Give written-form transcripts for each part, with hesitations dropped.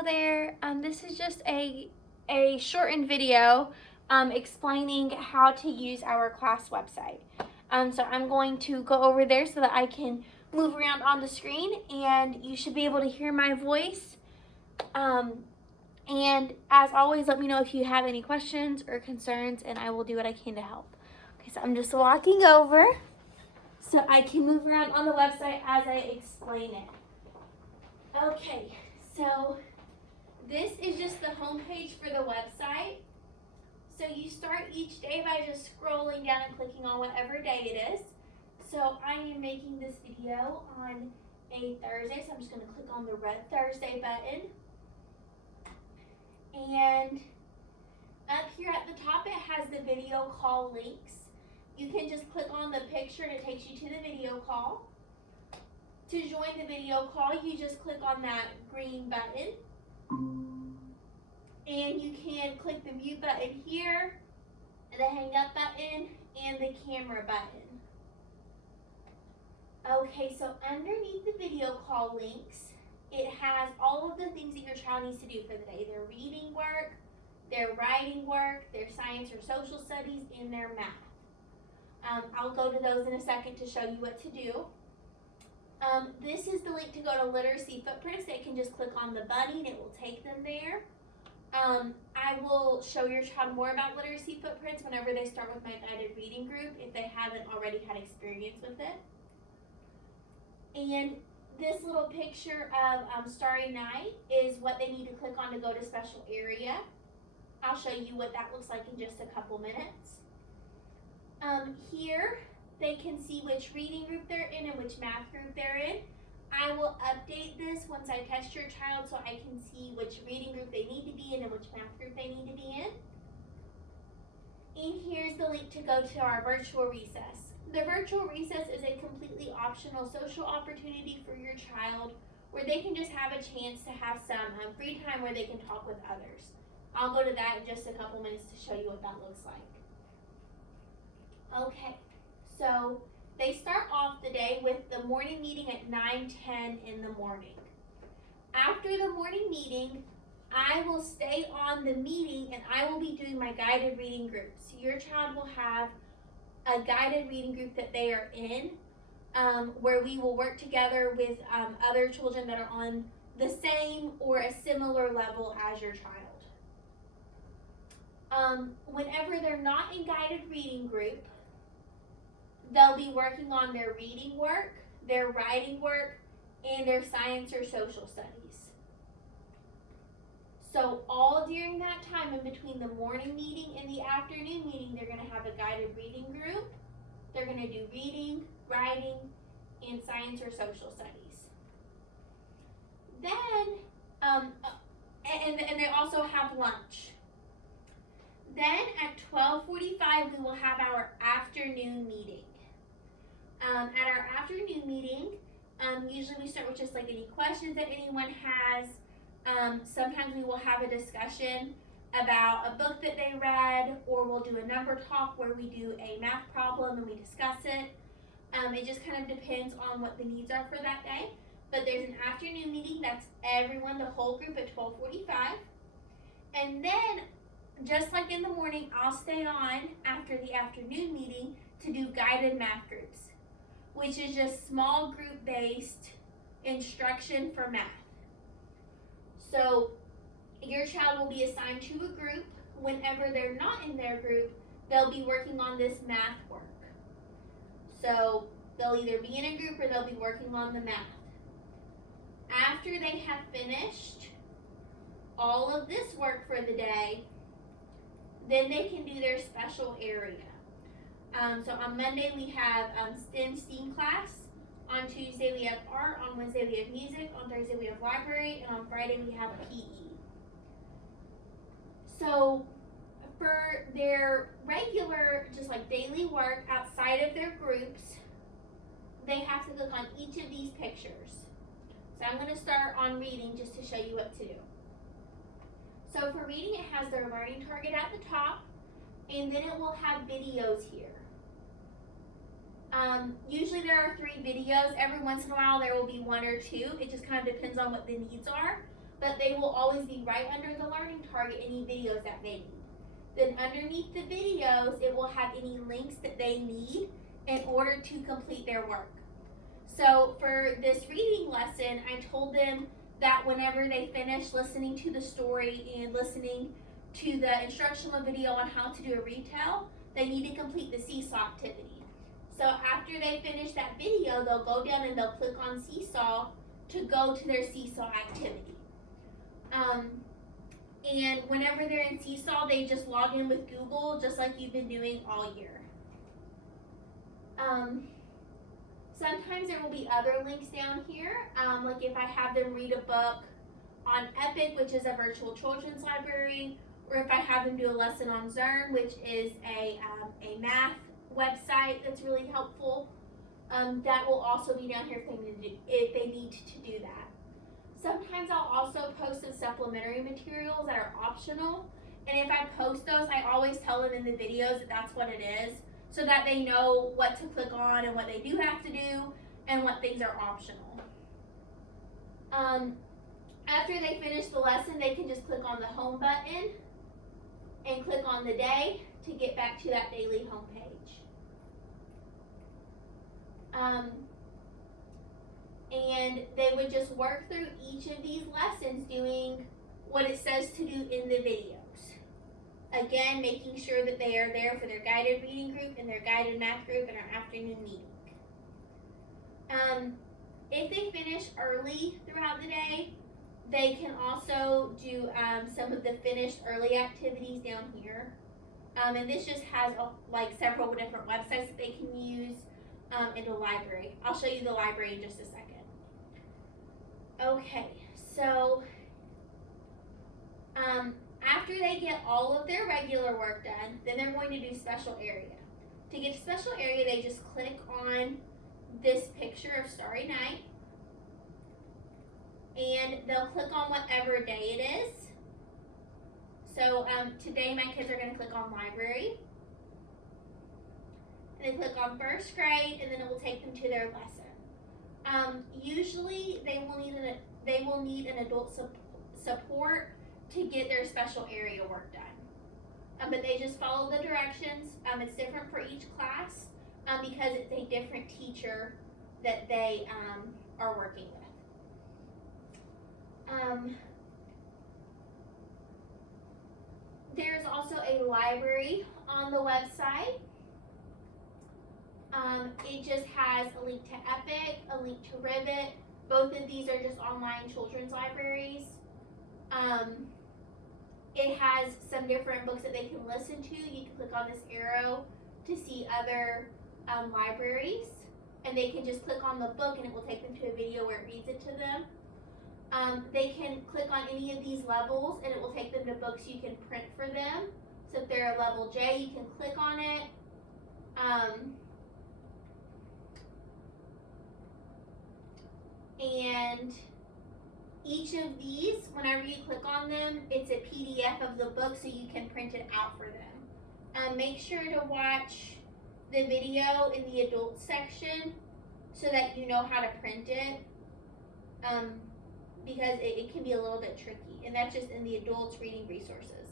Hello there. This is just a shortened video explaining how to use our class website. So I'm going to go over there so that I can move around on the screen and you should be able to hear my voice. And as always, let me know if you have any questions or concerns and I will do what I can to help. Okay, so I'm just walking over so I can move around on the website as I explain it. Okay, so this is just the homepage for the website. So you start each day by just scrolling down and clicking on whatever day it is. So I am making this video on a Thursday, so I'm just going to click on the red Thursday button. And up here at the top it has the video call links. You can just click on the picture and it takes you to the video call. To join the video call, you just click on that green button. And you can click the mute button here, the hang up button, and the camera button. Okay, so underneath the video call links, it has all of the things that your child needs to do for the day. Their reading work, their writing work, their science or social studies, and their math. I'll go to those in a second to show you what to do. This is the link to go to Literacy Footprints. They can just click on the bunny and it will take them there. I will show your child more about Literacy Footprints whenever they start with my guided reading group if they haven't already had experience with it. And this little picture of Starry Night is what they need to click on to go to special area. I'll show you what that looks like in just a couple minutes. Here they can see which reading group they're in and which math group they're in. I will update this once I test your child so I can see which reading group they need to be in and which math group they need to be in. And here's the link to go to our virtual recess. The virtual recess is a completely optional social opportunity for your child where they can just have a chance to have some free time where they can talk with others. I'll go to that in just a couple minutes to show you what that looks like. Okay, so they start off the day with the morning meeting at 9:10 in the morning. After the morning meeting, I will stay on the meeting and I will be doing my guided reading groups. Your child will have a guided reading group that they are in where we will work together with other children that are on the same or a similar level as your child. Whenever they're not in guided reading group, they'll be working on their reading work, their writing work, and their science or social studies. So all during that time in between the morning meeting and the afternoon meeting, they're going to have a guided reading group. They're going to do reading, writing, and science or social studies. Then, and they also have lunch. Then at 12:45, we will have our afternoon meeting. At our afternoon meeting, usually we start with just like any questions that anyone has. Sometimes we will have a discussion about a book that they read, or we'll do a number talk where we do a math problem and we discuss it. It just kind of depends on what the needs are for that day. But there's an afternoon meeting that's everyone, the whole group at 12:45. And then, just like in the morning, I'll stay on after the afternoon meeting to do guided math groups, which is just small group based instruction for math. So your child will be assigned to a group. Whenever they're not in their group, they'll be working on this math work. So they'll either be in a group or they'll be working on the math. After they have finished all of this work for the day, then they can do their special area. So on Monday we have STEM class. On Tuesday we have art. On Wednesday we have music. On Thursday we have library. And on Friday we have PE. So for their regular, just like daily work outside of their groups, they have to click on each of these pictures. So I'm going to start on reading just to show you what to do. So for reading, it has their learning target at the top, and then it will have videos here. Usually there are 3 videos. Every once in a while there will be 1 or 2. It just kind of depends on what the needs are. but they will always be right under the learning target any videos that they need. Then underneath the videos, it will have any links that they need in order to complete their work. So for this reading lesson, I told them that whenever they finish listening to the story and listening to the instructional video on how to do a retell, they need to complete the seesaw activity. So after they finish that video, they'll go down and they'll click on seesaw to go to their seesaw activity. And whenever they're in seesaw, they just log in with Google, just like you've been doing all year. Sometimes there will be other links down here, like if I have them read a book on Epic, which is a virtual children's library, or if I have them do a lesson on Zern, which is a math website that's really helpful, that will also be down here if they need to do that. Sometimes I'll also post some supplementary materials that are optional, and if I post those, I always tell them in the videos that that's what it is, so that they know what to click on and what they do have to do and what things are optional. After they finish the lesson, they can just click on the home button and click on the day to get back to that daily home page. And they would just work through each of these lessons doing what it says to do in the videos. Again, making sure that they are there for their guided reading group and their guided math group and our afternoon meeting. If they finish early throughout the day, they can also do some of the finished early activities down here. And this just has like several different websites that they can use in the library. I'll show you the library in just a second. Okay, so after they get all of their regular work done, then they're going to do special area. To get to special area, they just click on this picture of Starry Night, and they'll click on whatever day it is. So today my kids are going to click on library, and they click on first grade, and then it will take them to their lesson. Usually they will need an adult support to get their special area work done. But they just follow the directions. It's different for each class because it's a different teacher that they are working with. There's also a library on the website. It just has a link to Epic, a link to Rivet. Both of these are just online children's libraries. It has some different books that they can listen to. You can click on this arrow to see other libraries, and they can just click on the book and it will take them to a video where it reads it to them. They can click on any of these levels and it will take them to books you can print for them. So if they're a level J, you can click on it. And each of these, whenever you click on them, it's a PDF of the book so you can print it out for them. Make sure to watch the video in the adult section so that you know how to print it, because it can be a little bit tricky, and that's just in the adults reading resources.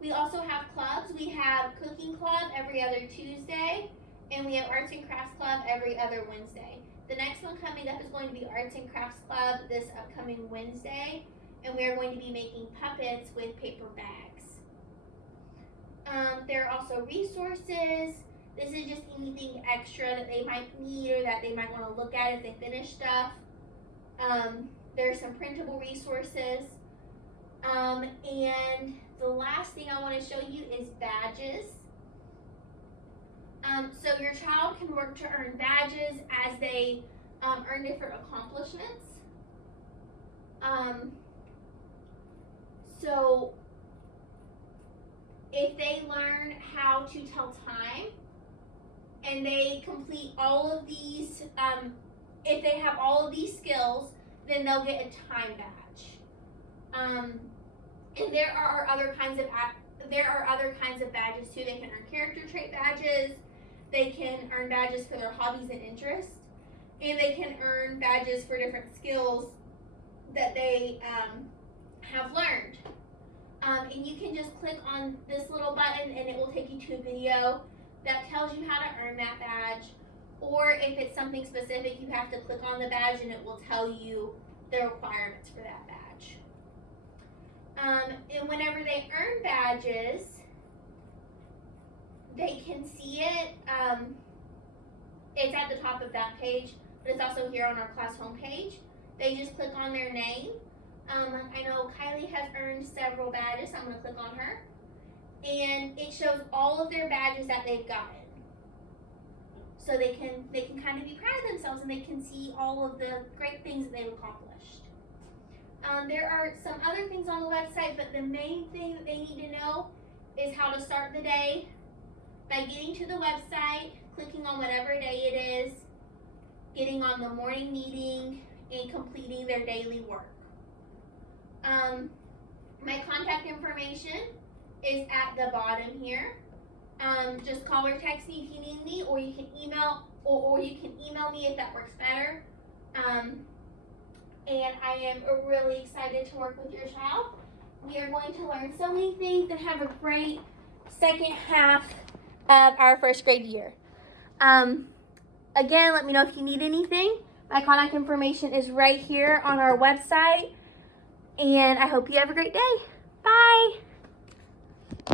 We also have clubs. We have cooking club every other Tuesday, and we have arts and crafts club every other Wednesday. The next one coming up is going to be arts and crafts club this upcoming Wednesday, and we are going to be making puppets with paper bags. There are also resources. This is just anything extra that they might need or that they might want to look at as they finish stuff. There are some printable resources. And the last thing I want to show you is badges. So your child can work to earn badges as they earn different accomplishments. So if they learn how to tell time and they complete all of these, if they have all of these skills, then they'll get a time badge. And there are other kinds of badges too. They can earn character trait badges. They can earn badges for their hobbies and interests, and they can earn badges for different skills that they have learned. And you can just click on this little button and it will take you to a video that tells you how to earn that badge. Or if it's something specific, you have to click on the badge and it will tell you the requirements for that badge. And whenever they earn badges, they can see it. It's at the top of that page, but it's also here on our class homepage. They just click on their name. I know Kylie has earned several badges, so I'm going to click on her. And it shows all of their badges that they've gotten. So they can kind of be proud of themselves and they can see all of the great things that they've accomplished. There are some other things on the website, but the main thing that they need to know is how to start the day by getting to the website, clicking on whatever day it is, getting on the morning meeting, and completing their daily work. My contact information is at the bottom here. Just call or text me if you need me, or you can email, or you can email me if that works better. And I am really excited to work with your child. We are going to learn so many things and have a great second half of our first grade year. Again, let me know if you need anything. My contact information is right here on our website. And I hope you have a great day. Bye.